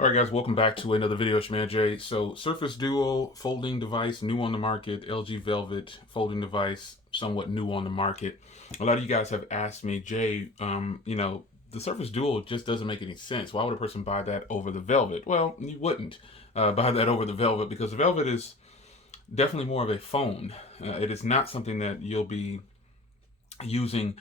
All right, guys, welcome back to another video. It's man Jay. So, Surface Duo folding device, new on the market. LG Velvet folding device, somewhat new on the market. A lot of you guys have asked me, Jay, the Surface Duo just doesn't make any sense. Why would a person buy that over the Velvet? Well, you wouldn't buy that over the Velvet because the Velvet is definitely more of a phone. It is not something that you'll be using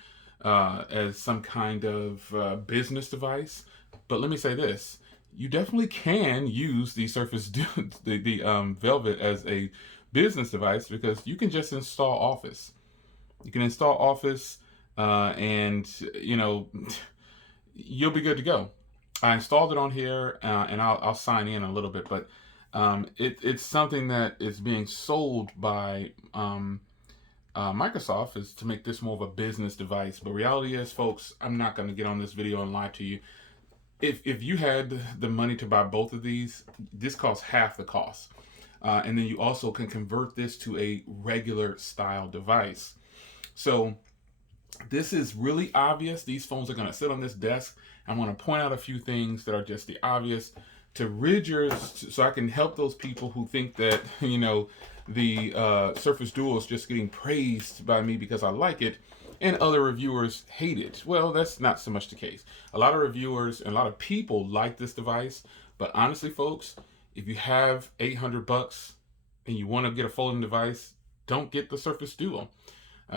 as some kind of business device. But let me say this: you definitely can use the Surface the Velvet as a business device because you can just install Office. You can install Office, and you'll be good to go. I installed it on here, and I'll sign in a little bit, but it's something that is being sold by Microsoft is to make this more of a business device. But reality is, folks, I'm not going to get on this video and lie to you. If you had the money to buy both of these, this costs half the cost. And then you also can convert this to a regular style device. So this is really obvious. These phones are going to sit on this desk. I'm going to point out a few things that are just the obvious to rid your, so I can help those people who think that, the Surface Duo is just getting praised by me because I like it and other reviewers hate it. Well, that's not so much the case. A lot of reviewers and a lot of people like this device, but honestly, folks, if you have 800 bucks and you want to get a folding device, don't get the Surface Duo.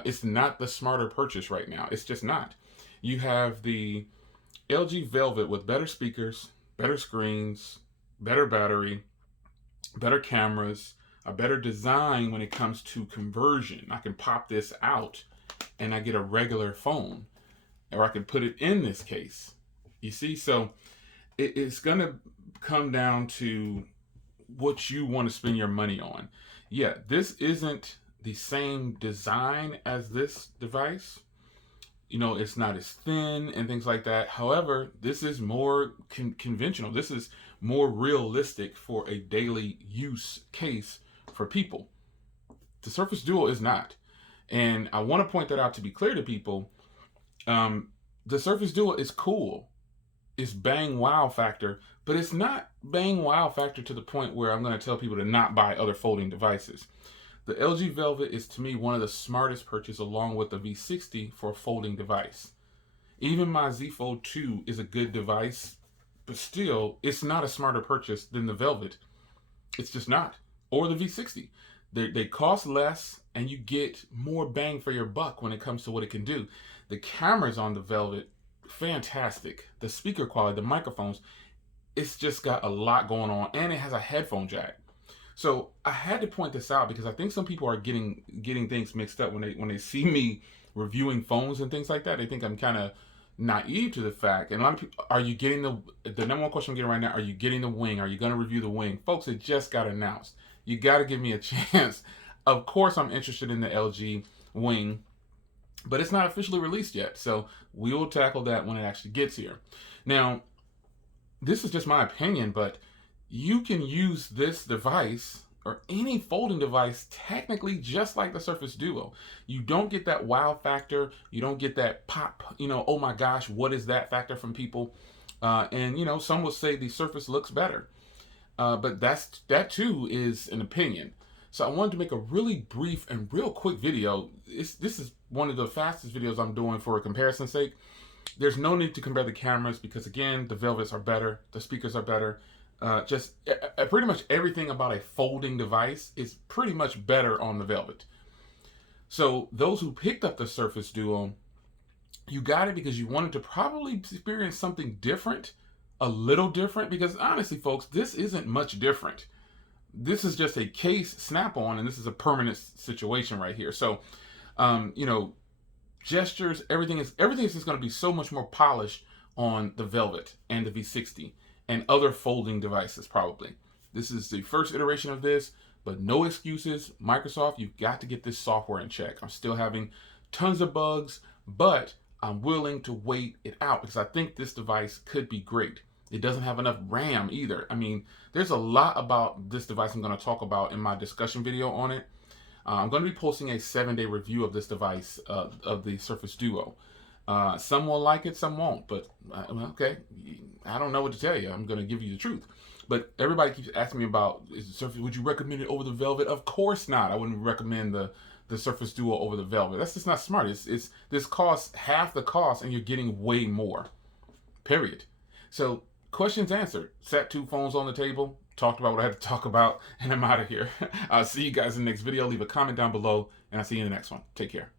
It's not the smarter purchase right now. It's just not. You have the LG Velvet with better speakers, better screens, better battery, better cameras, a better design when it comes to conversion. I can pop this out and I get a regular phone, or I can put it in this case. You see, so it's going to come down to what you want to spend your money on. Yeah, this isn't the same design as this device. It's not as thin and things like that. However, this is more conventional. This is more realistic for a daily use case for people. The Surface Duo is not. And I want to point that out to be clear to people. The Surface Duo is cool. It's bang wow factor, but it's not bang wow factor to the point where I'm going to tell people to not buy other folding devices. The LG Velvet is, to me, one of the smartest purchases along with the V60 for a folding device. Even my Z Fold 2 is a good device, but still, it's not a smarter purchase than the Velvet. It's just not. Or the V60. They cost less and you get more bang for your buck when it comes to what it can do. The cameras on the Velvet, fantastic. The speaker quality, the microphones, it's just got a lot going on, and it has a headphone jack. So I had to point this out because I think some people are getting things mixed up when they see me reviewing phones and things like that. They think I'm kind of naive to the fact. And a lot of people, are you getting the number one question I'm getting right now? Are you getting the Wing? Are you going to review the Wing? Folks, it just got announced. You got to give me a chance. Of course, I'm interested in the LG Wing, but it's not officially released yet. So we will tackle that when it actually gets here. Now, this is just my opinion, but you can use this device or any folding device technically just like the Surface Duo. You don't get that wow factor. You don't get that pop, oh my gosh, what is that factor from people? And some will say the Surface looks better. But that too is an opinion. So I wanted to make a really brief and real quick video. This is one of the fastest videos I'm doing for a comparison's sake. There's no need to compare the cameras because, again, the Velvets are better. The speakers are better. Pretty much everything about a folding device is pretty much better on the Velvet. So those who picked up the Surface Duo, you got it because you wanted to probably experience something different, a little different, because honestly, folks, this isn't much different. This is just a case snap-on, and this is a permanent situation right here. So, gestures, everything is just going to be so much more polished on the Velvet and the V60 and other folding devices probably. This is the first iteration of this, but no excuses. Microsoft, you've got to get this software in check. I'm still having tons of bugs, but I'm willing to wait it out because I think this device could be great. It doesn't have enough RAM either. I mean, there's a lot about this device I'm going to talk about in my discussion video on it. I'm going to be posting a 7-day review of this device, of the Surface Duo. Some will like it, some won't. But okay, I don't know what to tell you. I'm going to give you the truth. But everybody keeps asking me about, is the Surface, would you recommend it over the Velvet? Of course not. I wouldn't recommend the Surface Duo over the Velvet. That's just not smart. It's this costs half the cost and you're getting way more. Period. So questions answered. Sat 2 phones on the table, talked about what I had to talk about, and I'm out of here. I'll see you guys in the next video. Leave a comment down below, and I'll see you in the next one. Take care.